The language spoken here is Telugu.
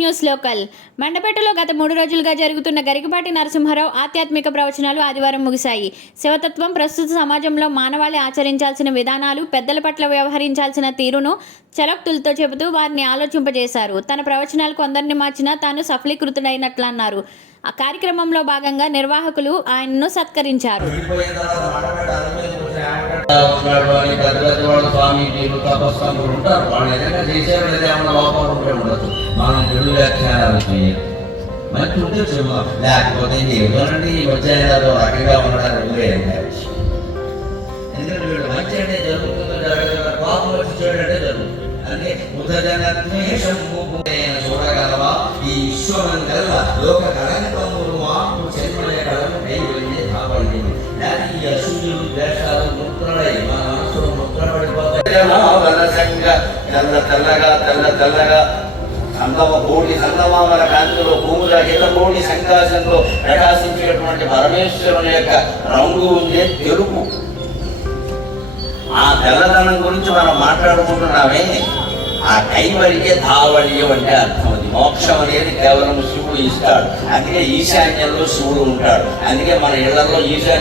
News local. మండపేటలో గత 3 రోజులుగా జరుగుతున్న గరికపాటి నరసింహారావు ఆధ్యాత్మిక ప్రవచనాలు ఆదివారం ముగిశాయి. శివతత్వం ప్రస్తుత సమాజంలో మానవాళి ఆచరించాల్సిన విధానాలు, పెద్దల పట్ల వ్యవహరించాల్సిన తీరును చలోక్తులతో చెబుతూ వారిని ఆలోచింపజేశారు. తన ప్రవచనాలు కొందరిని మార్చినా తాను సఫలీకృతుడైనట్లన్నారు. ఆ కార్యక్రమంలో భాగంగా నిర్వాహకులు ఆయనను సత్కరించారు. మంచి ఉంటే చెబుదాం, లేకపోతే ఏదోనండి ఈ వచ్చేదో రకంగా ఉండడానికి ఎందుకంటే వీళ్ళు మంచి అంటే జరుగుతుందో జరగదు, కోపం వచ్చి చూడంటే జరుగుతుంది. అంటే చూడగలవా ఈ విశ్వం కల్లా లోక కళంకములు మార్పు చెన్మయ కళను కైవెళ్ళే కాపాడి ఈ అసూయులు ద్వేషాలు ముద్రలై మన మనసులో ముద్రపడిపోతాయి. తెల్లగా కోటి చందమామల కాంతిలో భూముల హితకోటి సంకాశంలో ప్రకాశించేటువంటి పరమేశ్వరుని యొక్క రంగు ఉండే తెలుపు. ఆ తెల్లదనం గురించి మనం మాట్లాడుకుంటున్నామే. ఆ కైవల్య ధావల్యం అంటే అర్థం. అది మోక్షం అనేది కేవలం శివుడు ఇస్తాడు. అందుకే ఈశాన్యంలో శివుడు ఉంటాడు. అందుకే మన ఇళ్లలో ఈశాన్య